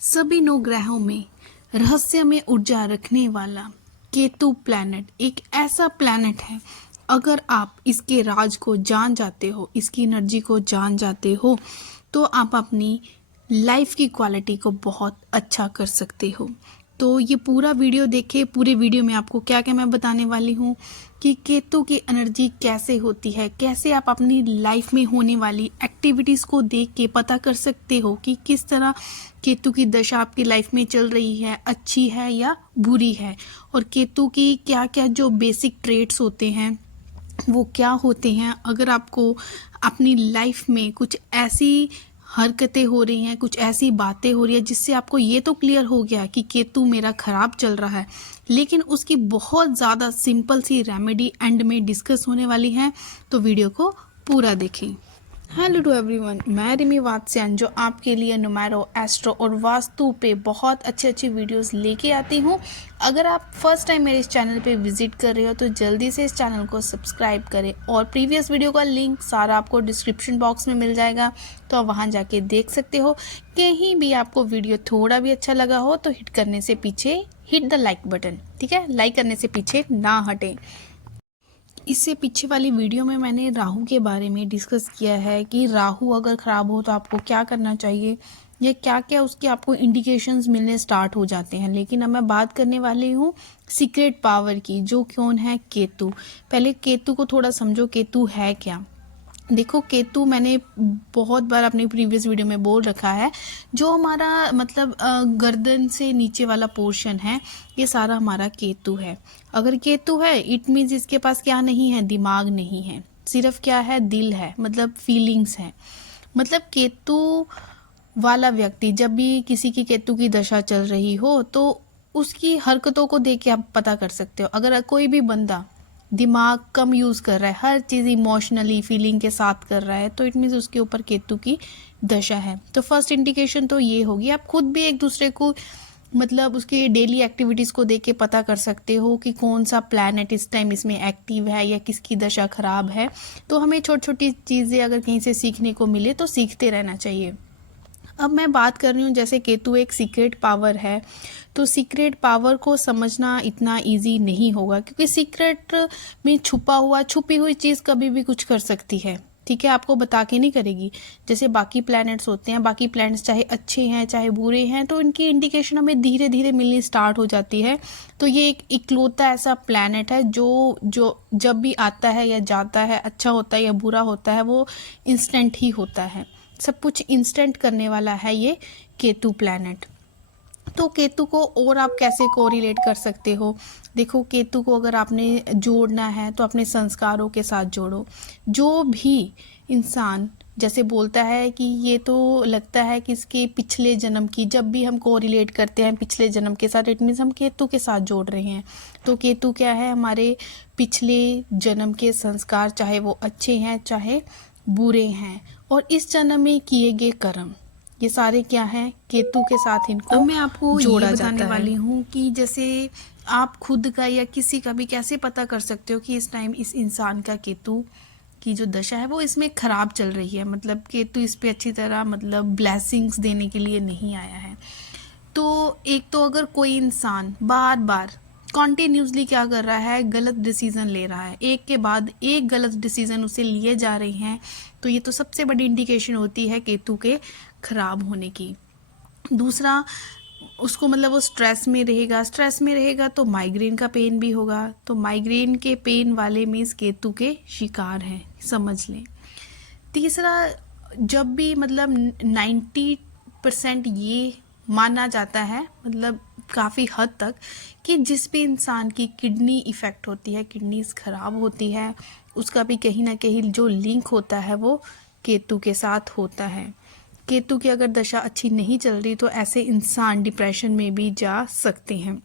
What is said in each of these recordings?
सभी नौ ग्रहों में रहस्यमय ऊर्जा रखने वाला केतु प्लैनेट एक ऐसा प्लैनेट है। अगर आप इसके राज को जान जाते हो, इसकी एनर्जी को जान जाते हो, तो आप अपनी लाइफ की क्वालिटी को बहुत अच्छा कर सकते हो। तो ये पूरा वीडियो देखिए। पूरे वीडियो में आपको क्या क्या मैं बताने वाली हूँ कि केतु की एनर्जी कैसे होती है, कैसे आप अपनी लाइफ में होने वाली एक्टिविटीज़ को देख के पता कर सकते हो कि किस तरह केतु की दशा आपकी लाइफ में चल रही है, अच्छी है या बुरी है, और केतु की क्या क्या जो बेसिक ट्रेट्स होते हैं वो क्या होते हैं। अगर आपको अपनी लाइफ में कुछ ऐसी हरकतें हो रही हैं, कुछ ऐसी बातें हो रही है जिससे आपको ये तो क्लियर हो गया कि केतु मेरा ख़राब चल रहा है, लेकिन उसकी बहुत ज़्यादा सिंपल सी रेमेडी एंड में डिस्कस होने वाली है, तो वीडियो को पूरा देखें। हेलो टू एवरीवन, मैं रिमी वात्स्यायन जो आपके लिए नुमेरो, एस्ट्रो और वास्तु पे बहुत अच्छी अच्छी वीडियोस लेके आती हूँ। अगर आप फर्स्ट टाइम मेरे इस चैनल पे विजिट कर रहे हो तो जल्दी से इस चैनल को सब्सक्राइब करें, और प्रीवियस वीडियो का लिंक सारा आपको डिस्क्रिप्शन बॉक्स में मिल जाएगा, तो आप वहाँ जाके देख सकते हो। कहीं भी आपको वीडियो थोड़ा भी अच्छा लगा हो तो हिट करने से पीछे हिट द लाइक बटन, ठीक है, लाइक करने से पीछे ना हटें। इससे पीछे वाली वीडियो में मैंने राहु के बारे में डिस्कस किया है कि राहु अगर ख़राब हो तो आपको क्या करना चाहिए, या क्या क्या उसके आपको इंडिकेशंस मिलने स्टार्ट हो जाते हैं। लेकिन अब मैं बात करने वाली हूँ सीक्रेट पावर की, जो कौन है, केतु। पहले केतु को थोड़ा समझो, केतु है क्या। देखो, केतु मैंने बहुत बार अपनी प्रीवियस वीडियो में बोल रखा है, जो हमारा मतलब गर्दन से नीचे वाला पोर्शन है, ये सारा हमारा केतु है। अगर केतु है इट मीन्स इसके पास क्या नहीं है, दिमाग नहीं है, सिर्फ क्या है, दिल है, मतलब फीलिंग्स है। मतलब केतु वाला व्यक्ति, जब भी किसी की केतु की दशा चल रही हो तो उसकी हरकतों को देख के आप पता कर सकते हो। अगर कोई भी बंदा दिमाग कम यूज़ कर रहा है, हर चीज़ इमोशनली फीलिंग के साथ कर रहा है, तो इट मीन्स उसके ऊपर केतु की दशा है। तो फर्स्ट इंडिकेशन तो ये होगी। आप खुद भी एक दूसरे को मतलब उसकी डेली एक्टिविटीज़ को देख के पता कर सकते हो कि कौन सा प्लैनेट इस टाइम इसमें एक्टिव है या किसकी दशा खराब है। तो हमें छोटी छोटी चीज़ें अगर कहीं से सीखने को मिले तो सीखते रहना चाहिए। अब मैं बात कर रही हूँ, जैसे केतु एक सीक्रेट पावर है, तो सीक्रेट पावर को समझना इतना इजी नहीं होगा, क्योंकि सीक्रेट में छुपी हुई चीज़ कभी भी कुछ कर सकती है, ठीक है, आपको बता के नहीं करेगी। जैसे बाकी प्लैनेट्स होते हैं, बाकी प्लैनेट्स चाहे अच्छे हैं चाहे बुरे हैं, तो इनकी इंडिकेशन हमें धीरे धीरे मिलनी स्टार्ट हो जाती है। तो ये एक इकलौता ऐसा प्लैनेट है जो जो जब भी आता है या जाता है, अच्छा होता है या बुरा होता है, वो इंस्टेंट ही होता है। सब कुछ इंस्टेंट करने वाला है ये केतु प्लैनेट। तो केतु को और आप कैसे कोरिलेट कर सकते हो। देखो, केतु को अगर आपने जोड़ना है तो अपने संस्कारों के साथ जोड़ो। जो भी इंसान जैसे बोलता है कि ये तो लगता है कि इसके पिछले जन्म की, जब भी हम कोरिलेट करते हैं पिछले जन्म के साथ, इट मीन्स हम केतु के साथ जोड़ रहे हैं। तो केतु क्या है, हमारे पिछले जन्म के संस्कार, चाहे वो अच्छे हैं चाहे बुरे हैं, और इस जन्म में किए गए कर्म, ये सारे क्या हैं, केतु के साथ इनको अब मैं आपको जोड़ा ये बताने वाली हूँ कि जैसे आप खुद का या किसी का भी कैसे पता कर सकते हो कि इस टाइम इस इंसान का केतु की जो दशा है वो इसमें खराब चल रही है, मतलब केतु इस पे अच्छी तरह मतलब ब्लेसिंग्स देने के लिए नहीं आया है। तो एक तो अगर कोई इंसान बार बार कॉन्टिन्यूसली क्या कर रहा है, गलत डिसीज़न ले रहा है, एक के बाद एक गलत डिसीज़न उसे लिए जा रहे हैं, तो ये तो सबसे बड़ी इंडिकेशन होती है केतु के खराब होने की। दूसरा, उसको मतलब वो स्ट्रेस में रहेगा तो माइग्रेन का पेन भी होगा, तो माइग्रेन के पेन वाले मीन्स केतु के शिकार हैं, समझ लें। तीसरा, जब भी मतलब 90% ये माना जाता है, मतलब काफ़ी हद तक, कि जिस भी इंसान की किडनी इफ़ेक्ट होती है, किडनीज ख़राब होती है, उसका भी कहीं ना कहीं जो लिंक होता है वो केतु के साथ होता है। केतु की अगर दशा अच्छी नहीं चल रही तो ऐसे इंसान डिप्रेशन में भी जा सकते हैं।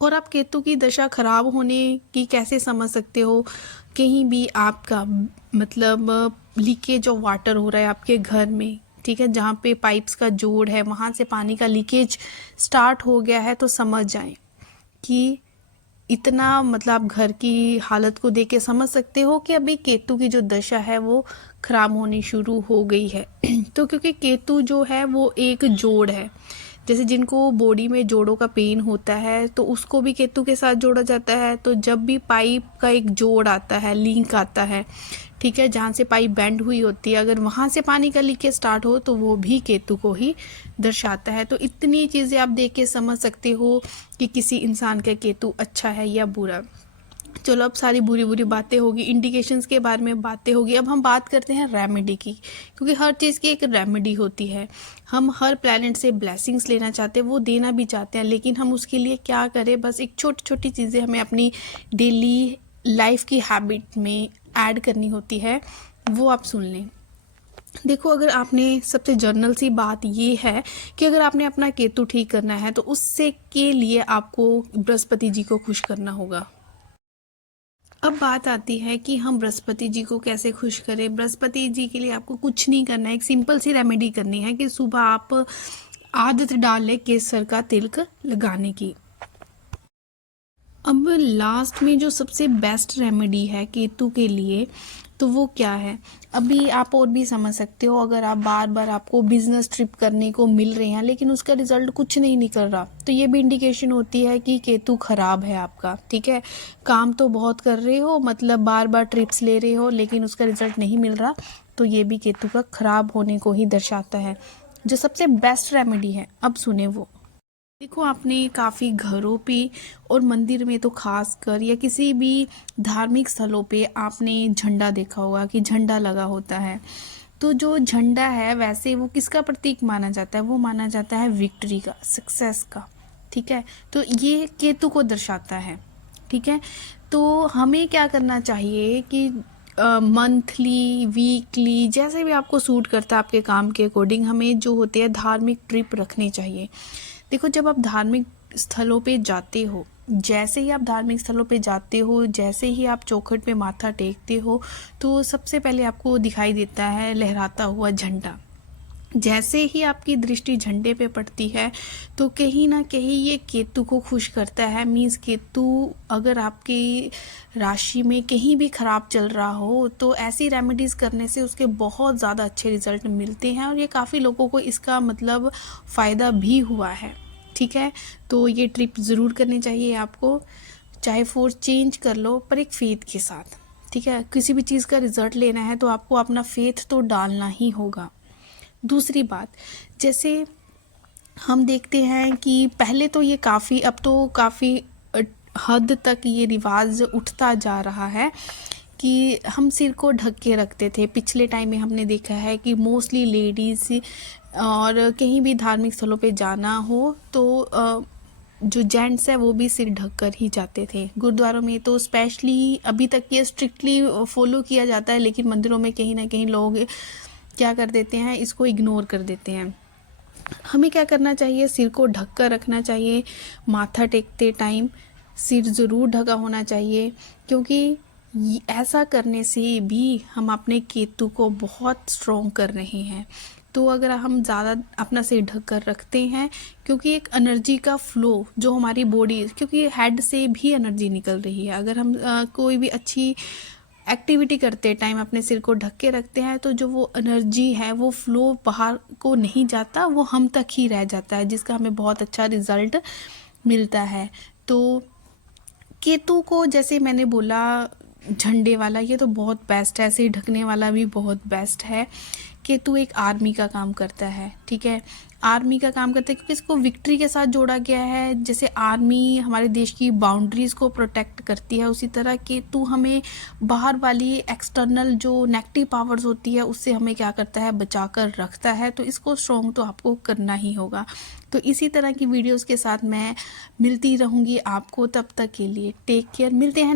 और आप केतु की दशा खराब होने की कैसे समझ सकते हो, कहीं भी आपका मतलब लीकेज ऑफ वाटर हो रहा है आपके घर में, ठीक है, जहाँ पे पाइप्स का जोड़ है वहाँ से पानी का लीकेज स्टार्ट हो गया है, तो समझ जाएं कि इतना मतलब आप घर की हालत को देख के समझ सकते हो कि अभी केतु की जो दशा है वो खराब होनी शुरू हो गई है। तो क्योंकि केतु जो है वो एक जोड़ है, जैसे जिनको बॉडी में जोड़ों का पेन होता है तो उसको भी केतु के साथ जोड़ा जाता है। तो जब भी पाइप का एक जोड़ आता है, लिंक आता है, ठीक है, जहाँ से पाइप बेंड हुई होती है, अगर वहाँ से पानी का लीकेज स्टार्ट हो तो वो भी केतु को ही दर्शाता है। तो इतनी चीज़ें आप देख के समझ सकते हो कि किसी इंसान का केतु अच्छा है या बुरा। चलो अब सारी बुरी बुरी बातें होगी, इंडिकेशंस के बारे में बातें होगी। अब हम बात करते हैं रेमेडी की, क्योंकि हर चीज़ की एक रेमेडी होती है। हम हर प्लैनेट से ब्लेसिंग्स लेना चाहते हैं, वो देना भी चाहते हैं, लेकिन हम उसके लिए क्या करें? बस एक छोटी छोटी चीज़ें हमें अपनी डेली लाइफ की हैबिट में ऐड करनी होती है, वो आप सुन लें। देखो, अगर आपने, सबसे जर्नल सी बात ये है कि अगर आपने अपना केतु ठीक करना है तो उससे के लिए आपको बृहस्पति जी को खुश करना होगा। अब बात आती है कि हम बृहस्पति जी को कैसे खुश करें। बृहस्पति जी के लिए आपको कुछ नहीं करना है, एक सिंपल सी रेमेडी करनी है कि सुबह आप आदत डाल लें केसर का तिलक लगाने की। अब लास्ट में जो सबसे बेस्ट रेमेडी है केतु के लिए, तो वो क्या है? अभी आप और भी समझ सकते हो, अगर आप बार बार आपको बिजनेस ट्रिप करने को मिल रहे हैं लेकिन उसका रिजल्ट कुछ नहीं निकल रहा, तो ये भी इंडिकेशन होती है कि केतु खराब है आपका। ठीक है, काम तो बहुत कर रहे हो, मतलब बार बार ट्रिप्स ले रहे हो लेकिन उसका रिजल्ट नहीं मिल रहा, तो ये भी केतु का खराब होने को ही दर्शाता है। जो सबसे बेस्ट रेमेडी है, अब सुने वो। देखो, आपने काफ़ी घरों पे और मंदिर में तो खास कर, या किसी भी धार्मिक स्थलों पे आपने झंडा देखा होगा कि झंडा लगा होता है। तो जो झंडा है वैसे वो किसका प्रतीक माना जाता है? वो माना जाता है विक्ट्री का, सक्सेस का। ठीक है, तो ये केतु को दर्शाता है। ठीक है, तो हमें क्या करना चाहिए कि मंथली, वीकली, जैसे भी आपको सूट करता है आपके काम के अकॉर्डिंग, हमें जो होते हैं धार्मिक ट्रिप रखनी चाहिए। देखो, जब आप धार्मिक स्थलों पे जाते हो, जैसे ही आप धार्मिक स्थलों पे जाते हो, जैसे ही आप चौखट पे माथा टेकते हो, तो सबसे पहले आपको दिखाई देता है लहराता हुआ झंडा। जैसे ही आपकी दृष्टि झंडे पे पड़ती है तो कहीं ना कहीं ये केतु को खुश करता है। मीन्स केतु अगर आपकी राशि में कहीं भी ख़राब चल रहा हो तो ऐसी रेमेडीज़ करने से उसके बहुत ज़्यादा अच्छे रिजल्ट मिलते हैं, और ये काफ़ी लोगों को इसका मतलब फ़ायदा भी हुआ है। ठीक है, तो ये ट्रिप ज़रूर करनी चाहिए आपको, चाहे फोर्स चेंज कर लो पर एक फेथ के साथ। ठीक है, किसी भी चीज़ का रिजल्ट लेना है तो आपको अपना फेथ तो डालना ही होगा। दूसरी बात, जैसे हम देखते हैं कि पहले तो ये काफ़ी, अब तो काफ़ी हद तक ये रिवाज उठता जा रहा है कि हम सिर को ढक के रखते थे। पिछले टाइम में हमने देखा है कि मोस्टली लेडीज़, और कहीं भी धार्मिक स्थलों पे जाना हो तो जो जेंट्स है वो भी सिर ढक कर ही जाते थे। गुरुद्वारों में तो स्पेशली अभी तक ये स्ट्रिक्टली फॉलो किया जाता है, लेकिन मंदिरों में कहीं ना कहीं लोग क्या कर देते हैं, इसको इग्नोर कर देते हैं। हमें क्या करना चाहिए? सिर को ढक कर रखना चाहिए। माथा टेकते टाइम सिर ज़रूर ढका होना चाहिए, क्योंकि ऐसा करने से भी हम अपने केतु को बहुत स्ट्रॉन्ग कर रहे हैं। तो अगर हम ज़्यादा अपना सिर ढक कर रखते हैं, क्योंकि एक एनर्जी का फ्लो जो हमारी बॉडी, क्योंकि हेड से भी एनर्जी निकल रही है, अगर हम कोई भी अच्छी एक्टिविटी करते टाइम अपने सिर को ढक के रखते हैं तो जो वो एनर्जी है वो फ्लो बाहर को नहीं जाता, वो हम तक ही रह जाता है, जिसका हमें बहुत अच्छा रिजल्ट मिलता है। तो केतु को, जैसे मैंने बोला, झंडे वाला ये तो बहुत बेस्ट है, ऐसे ही ढकने वाला भी बहुत बेस्ट है। केतु एक आर्मी का काम करता है। ठीक है, आर्मी का काम करता है क्योंकि इसको विक्ट्री के साथ जोड़ा गया है। जैसे आर्मी हमारे देश की बाउंड्रीज़ को प्रोटेक्ट करती है, उसी तरह केतु हमें बाहर वाली एक्सटर्नल जो नेगेटिव पावर्स होती है उससे हमें क्या करता है, बचा कर रखता है। तो इसको स्ट्रॉन्ग तो आपको करना ही होगा। तो इसी तरह की वीडियोज़ के साथ मैं मिलती रहूँगी आपको, तब तक के लिए टेक केयर। मिलते हैं